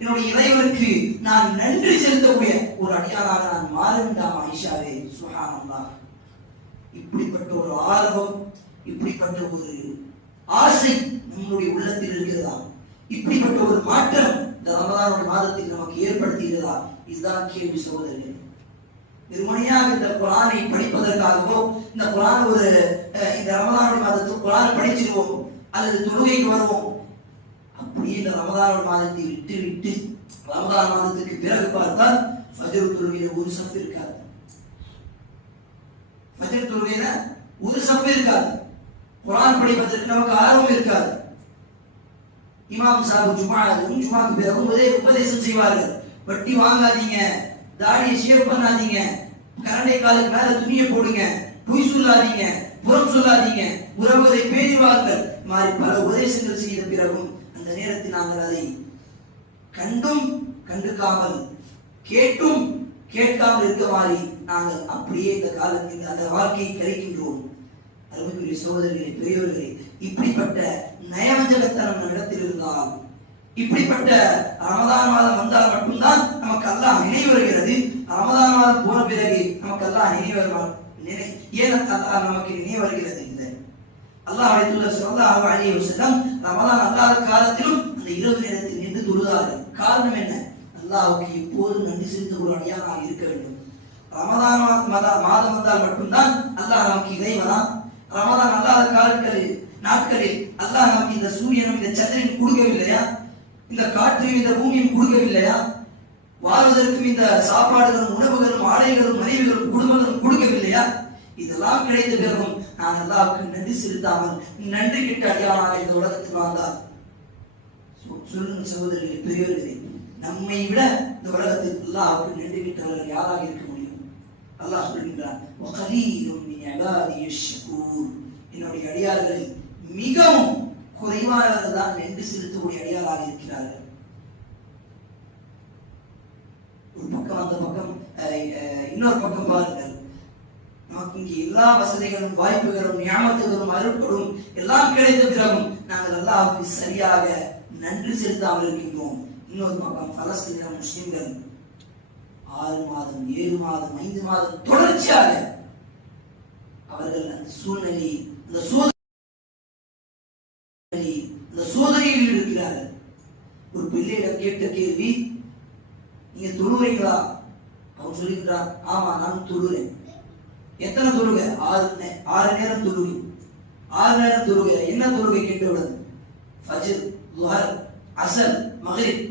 என்னுடைய இறைவனுக்கு நான் நன்றி செலுத்தக்கூடிய ஒரு அடியாராக நான் மாற வேண்டாம் ஆயிஷாவே இப்படிப்பட்ட ஒரு ஆர்வம் இப்படிப்பட்ட ஒரு ஆசை நம்முடைய உள்ளத்தில் இருக்கிறதா? இப்படிப்பட்ட ஒரு மாற்றம் இந்த ரமதான மாதத்தில் நமக்கு ஏற்படுத்துகிறதா? இதுதான் கேள்வி சகோதரர்கள். வெறுமனையாக இந்த குரானை படிப்பதற்காகவோ இந்த குரான் ஒரு இந்த ரமதான மாதத்தில் குரான் படிச்சிருவோம் அல்லது தொழுகைக்கு வருவோம் அப்படியே இந்த ரமதானுடைய மாதத்தை விட்டு விட்டு ரமதான மாதத்துக்கு பிறகு பார்த்தால் ஃபஜர் துருவியில ஒரு சப்பு இருக்காது. ஃபஜர் துருவியில ஒரு சப்பு இருக்காது. குரான் படிப்பதற்கு நமக்கு ஆர்வம் இருக்காது. இமாம் சாஹிப் ஜுமா ஜுமாக்கு பிறகு உதய உபதேசம் செய்வார்கள். வட்டி வாங்காதீங்க தாடியை ஷேவ் பண்ணாதீங்க கரண்டை காலுக்கு மேல துணியை போடுங்க பொய் சொல்லாதீங்க புறம் சொல்லாதீங்க உறவுகளை பேசுவார்கள் மாறி பல உபதேசங்கள் செய்த பிறகும் அந்த நேரத்தில் நாங்கள் அதை கண்டும் கண்டுக்காமல் கேட்டும் கேட்காமல் இருக்க மாறி நாங்கள் அப்படியே இந்த காலத்தில் அந்த வாழ்க்கையை கழிக்கின்றோம். அருமைக்குரிய சகோதரர்களே பெரியவர்களே இப்படிப்பட்ட நயவஞ்சகத்தனம் நம்மிடத்தில் இருந்தால் இப்படிப்பட்ட ரமதான் மாதம் வந்தால் மட்டும்தான் நமக்கு எல்லாம் நினைவு வருகிறது. ரமதான் மாதம் போன பிறகு நமக்கு எல்லாம் நினைவு வருவான். நினை ஏன் நமக்கு நினைவு வருகிறது? அல்லாஹ் அழைத்துள்ள ஸல்லல்லாஹு அழிய வஸல்லம் ரமலான் அல்லாத காலத்திலும் அந்த இரவு நேரத்தில் நின்று தொழுதார்கள். காரணம் என்ன? அல்லாஹ்வுக்கு எப்போதும் நன்றி செலுத்த ஒரு அடியானாக இருக்க வேண்டும். ரமதான் மாத- மாதம் வந்தால் மட்டும்தான் அல்லாஹ் நமக்கு இறைவனா? ரமதான் அல்லாத காலங்களில் நாட்களில் அல்லாஹ் நமக்கு இந்த சூரியனும் இந்த சந்திரன் கொடுக்கவில்லையா? இந்த காற்றையும் இந்த பூமியும் கொடுக்கவில்லையா? வாழ்வதற்கும் இந்த சாப்பாடுகளும் உணவுகளும் ஆடைகளும் மனைவிகளும் குடும்பங்களும் கொடுக்கவில்லையா? இதெல்லாம் கிடைத்த பிறகும் நான் அல்லாவுக்கு நன்றி செலுத்தாமல் நன்றி கிட்ட அடியானால் இந்த உலகத்தில் வாழ்ந்தார் சொல்லுங்க சகோதரர்களே பெரியவர்களே நம்மை விட இந்த உலகத்தில் அல்லாவுக்கு நன்றி கிட்டவர்கள் யாராக இருக்க முடியும்? அல்லாஹ் சொல்கின்றார் என்னுடைய அடியார்களில் மிகவும் குறைவானவர்கள் தான் நன்றி செலுத்தக்கூடிய அடியாராக இருக்கிறார்கள். ஒரு பக்கம் அந்த பக்கம் அஹ், இன்னொரு பக்கம் பாருங்கள் நமக்கு இங்கே எல்லா வசதிகளும் வாய்ப்புகளும் ஞாபகத்துகளும் அருட்களும் எல்லாம் கிடைத்திருக்கிறோம் நாங்கள் அல்லாவுக்கு சரியாக நன்றி செலுத்தாமல் இருக்கின்றோம். இன்னொரு பக்கம் பலஸ்தீன முஸ்லிம்கள் ஆறு மாதம் ஏழு மாதம் ஐந்து மாதம் தொடர்ச்சியாக அவர்கள் அந்த சூழ்நிலை அந்த சோதனை அந்த சோதனையில் இருக்கிறார்கள். ஒரு பிள்ளையிடம் கேட்ட கேள்வி நீங்க தொழுவீங்களா அவன் சொல்லுகிறான் ஆமா நான் தொழுறேன். எத்தனை தொழுகை ஆறு ஆறு நேரம் தொழுகை ஆறு நேரம் தொழுகை என்ன தொழுகை விடுது? ஃபஜர் லுஹர் அசல் மகரிப்